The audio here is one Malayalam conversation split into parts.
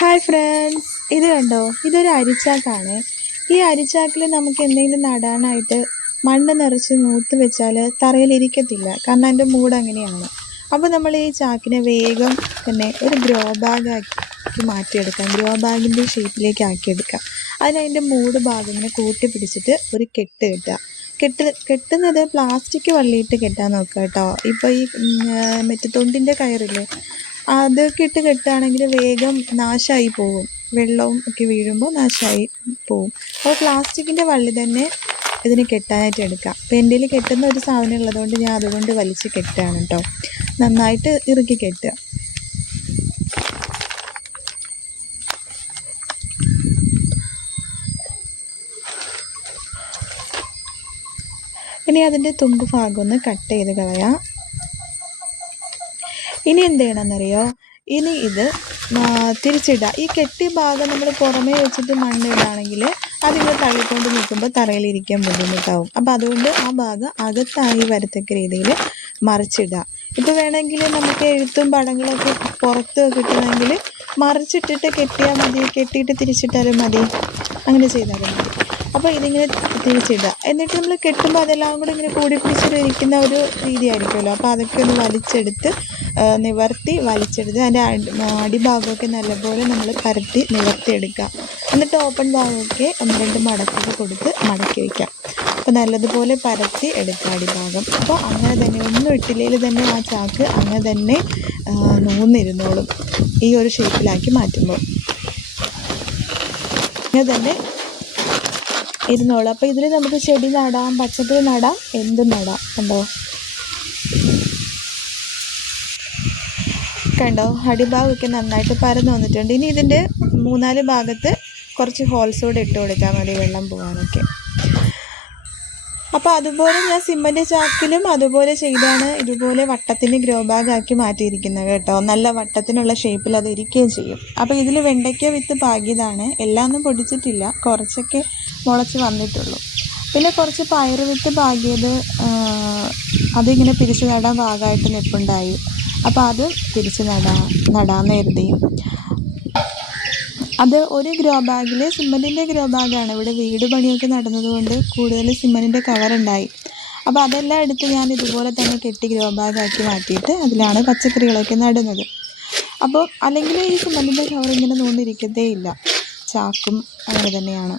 ഹായ് ഫ്രണ്ട്സ് ഇത് കണ്ടോ? ഇതൊരു അരിച്ചാക്കാണ്. ഈ അരിച്ചാക്കിൽ നമുക്ക് എന്തെങ്കിലും നടാനായിട്ട് മണ്ണ് നിറച്ച് നൂത്ത് വെച്ചാൽ തറയിലിരിക്കത്തില്ല കാരണം അതിന്റെ മൂഡ് അങ്ങനെയാണ്. അപ്പോൾ നമ്മൾ ഈ ചാക്കിനെ വേഗം തന്നെ ഒരു ഗ്രോ ബാഗാക്കി മാറ്റിയെടുക്കാം. ഗ്രോ ബാഗിന്റെ ഷേപ്പിലേക്ക് ആക്കിയെടുക്കാം. അതിനതിന്റെ മൂട് ഭാഗം ഇങ്ങനെ കൂട്ടി പിടിച്ചിട്ട് ഒരു കെട്ട് കെട്ടുക. കെട്ട് കെട്ടുന്നത് പ്ലാസ്റ്റിക് വള്ളിയിട്ട് കെട്ടാൻ നോക്കുക കേട്ടോ. ഇപ്പോൾ ഈ മറ്റേ തൊണ്ടിന്റെ കയറില്ലേ? അതൊക്കെ ഇട്ട് കെട്ടുകയാണെങ്കിൽ വേഗം നാശമായി പോകും വെള്ളവും ഒക്കെ വീഴുമ്പോൾ നാശമായി പോകും അപ്പോൾ പ്ലാസ്റ്റിക്കിന്റെ വള്ളി തന്നെ ഇതിന് കെട്ടാനായിട്ട് എടുക്കാം. അപ്പോൾ എന്റെ കെട്ടുന്ന ഒരു സാധനം ഉള്ളതുകൊണ്ട് ഞാൻ അതുകൊണ്ട് വലിച്ച് കെട്ടുകയാണ് കേട്ടോ. നന്നായിട്ട് ഇറുക്കി കെട്ടുക. ഇനി അതിന്റെ തുമ്പ് ഭാഗം ഒന്ന് കട്ട് ചെയ്ത് കളയാം. ഇനി എന്ത് ചെയ്യണമെന്നറിയോ ഇനി ഇത് തിരിച്ചിടുക. ഈ കെട്ടിയ ഭാഗം നമ്മൾ പുറമേ വെച്ചിട്ട് മണ്ണിടുകയാണെങ്കിൽ അതിങ്ങനെ തള്ളിക്കൊണ്ട് നിൽക്കുമ്പോൾ തറയിലിരിക്കാൻ ബുദ്ധിമുട്ടാവും. അപ്പോൾ അതുകൊണ്ട് ആ ഭാഗം അകത്തായി വരത്തക്ക രീതിയിൽ മറിച്ചിടുക. ഇപ്പോൾ വേണമെങ്കിൽ നമുക്ക് എഴുത്തും പടങ്ങളൊക്കെ പുറത്ത് കിട്ടണമെങ്കിൽ മറിച്ചിട്ടിട്ട് കെട്ടിയാൽ മതി കെട്ടിയിട്ട് തിരിച്ചിട്ടാലും മതി. അങ്ങനെ ചെയ്താലും മതി. അപ്പോൾ ഇതിങ്ങനെ തിരിച്ചിടുക. എന്നിട്ട് നമ്മൾ കെട്ടുമ്പോൾ അതെല്ലാം കൂടെ ഇങ്ങനെ കൂടി പിടിച്ചിട്ട് ഇരിക്കുന്ന ഒരു രീതിയായിരിക്കുമല്ലോ. അപ്പോൾ അതൊക്കെ ഒന്ന് വലിച്ചെടുത്ത് നിവർത്തി വലിച്ചെടുത്ത് അതിന്റെ അടിഭാഗമൊക്കെ നല്ലപോലെ നമ്മൾ പരത്തി നിവർത്തിയെടുക്കുക. എന്നിട്ട് ഓപ്പൺ ഭാഗമൊക്കെ ഒന്ന് രണ്ട് മടക്കൊക്കെ കൊടുത്ത് മടക്കി വയ്ക്കാം അപ്പോൾ നല്ലതുപോലെ പരത്തി എടുക്കുക അടിഭാഗം. അപ്പോൾ അങ്ങനെ തന്നെ ഒന്നും ഇട്ടില്ലെങ്കിൽ തന്നെ ആ ചാക്ക് അങ്ങനെ തന്നെ നൂന്നിരുന്നോളും. ഈ ഒരു ഷേപ്പിലാക്കി മാറ്റുമ്പോൾ. അങ്ങനെ തന്നെ ഇരുന്നോളും. അപ്പോൾ ഇതിൽ നമുക്ക് ചെടി നടാം പച്ചക്കറി നടാം എന്തും നടാം. കണ്ടോ? കണ്ടോ? അടിഭാഗമൊക്കെ നന്നായിട്ട് പരന്ന് വന്നിട്ടുണ്ട്. ഇനി ഇതിന്റെ മൂന്നാൽ ഭാഗത്ത് കുറച്ച് ഹോൾസ് കൂടെ ഇട്ട് കൊടുത്താൽ മതി വെള്ളം പോകാനൊക്കെ അപ്പോൾ അതുപോലെ ഞാൻ സിമ്മന്റെ ചാക്കിലും അതുപോലെ ചെയ്താണ് ഇതുപോലെ വട്ടത്തിന് ഗ്രോ ബാഗ് ആക്കി മാറ്റിയിരിക്കുന്നത് കേട്ടോ. നല്ല വട്ടത്തിനുള്ള ഷേപ്പിൽ അത് ഇരിക്കുകയും ചെയ്യും. അപ്പോൾ ഇതിൽ വെണ്ടയ്ക്ക വിത്ത് പാകിയതാണ്. എല്ലാം ഒന്നും പൊടിച്ചിട്ടില്ല. കുറച്ചൊക്കെ മുളച്ച് വന്നിട്ടുള്ളൂ. പിന്നെ കുറച്ച് പയറ് വിത്ത് പാകിയത് അതിങ്ങനെ പിരിച്ചു നടാൻ ഭാഗമായിട്ട് നിൽപ്പുണ്ടായി അപ്പോൾ അത് തിരിച്ച് നടാ നടാമെന്ന് കരുതി. അത് ഒരു ഗ്രോ ബാഗിൽ സിമ്മന്റിന്റെ ഗ്രോ ബാഗാണ്. ഇവിടെ വീട് പണിയൊക്കെ നടന്നതുകൊണ്ട് കൂടുതൽ സിമ്മന്റിന്റെ കവറുണ്ടായി അപ്പോൾ അതെല്ലാം എടുത്ത് ഞാൻ ഇതുപോലെ തന്നെ കെട്ടി ഗ്രോ ബാഗാക്കി മാറ്റിയിട്ട് അതിലാണ് പച്ചക്കറികളൊക്കെ നടുന്നത്. അപ്പോൾ അല്ലെങ്കിൽ ഈ സിമ്മന്റിന്റെ കവർ ഇങ്ങനെ നോണ്ടിരിക്കത്തേ ഇല്ല. ചാക്കും അങ്ങനെ തന്നെയാണ്.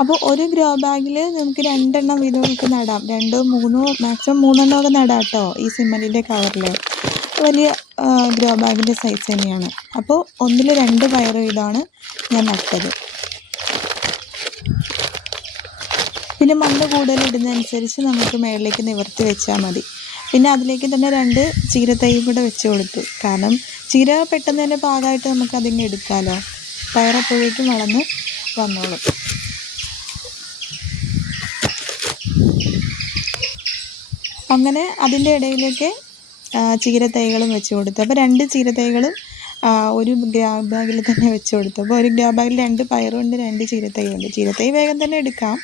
അപ്പോൾ ഒരു ഗ്രോ ബാഗിൽ നമുക്ക് രണ്ടെണ്ണം വീതമൊക്കെ നടാം. രണ്ടോ മൂന്നോ മാക്സിമം മൂന്നെണ്ണമൊക്കെ നടാം കേട്ടോ ഈ സിമ്മന്റിന്റെ കവറിൽ വലിയ ഗ്രോ ബാഗിന്റെ സൈസ് തന്നെയാണ്. അപ്പോൾ ഒന്നിൽ രണ്ട് പയർ വീതമാണ് ഞാൻ നട്ടത്. പിന്നെ മണ്ണ് കൂടുതൽ ഇടുന്നതനുസരിച്ച് നമുക്ക് മേളിലേക്ക് നിവർത്തി വെച്ചാൽ മതി. പിന്നെ അതിലേക്ക് തന്നെ രണ്ട് ചീര തൈ കൂടെ വെച്ച് കൊടുത്തു. കാരണം ചീര പെട്ടെന്ന് തന്നെ പാകമായിട്ട് നമുക്ക് അതിങ്ങ് എടുക്കാമല്ലോ പയറപ്പോഴേക്കും വളർന്ന് വന്നോളും. അങ്ങനെ അതിന്റെ ഇടയിലേക്ക് ചീരത്തൈകളും വെച്ച് കൊടുത്തു. അപ്പോൾ രണ്ട് ആ, ഒരു ഗ്രാ ബാഗിൽ തന്നെ വെച്ച് കൊടുത്തു. അപ്പോൾ ഒരു ഗ്രാ ബാഗിൽ രണ്ട് പയറുണ്ട് രണ്ട് ചീരത്തൈയുണ്ട്. ചീരത്തൈ വേഗം തന്നെ എടുക്കാം.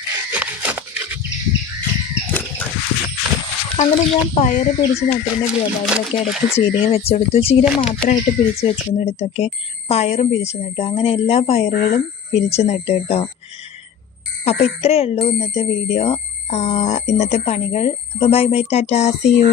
അങ്ങനെ ഞാൻ പയർ പിടിച്ച് നട്ടിരുന്ന ഗ്രോ ബാഗിലൊക്കെ ഇടയ്ക്ക് ചീരയും കൊടുത്തു. ചീര മാത്രമായിട്ട് പിരിച്ച് വെച്ചിരുന്നിടത്തൊക്കെ പയറും പിരിച്ച് നട്ടു. അങ്ങനെ എല്ലാ പയറുകളും പിരിച്ച് നട്ടു കേട്ടോ. അപ്പോൾ ഇത്രയേ ഉള്ളൂ ഇന്നത്തെ വീഡിയോ. ഇന്നത്തെ പണികൾ. അപ്പോൾ bye bye tata. See you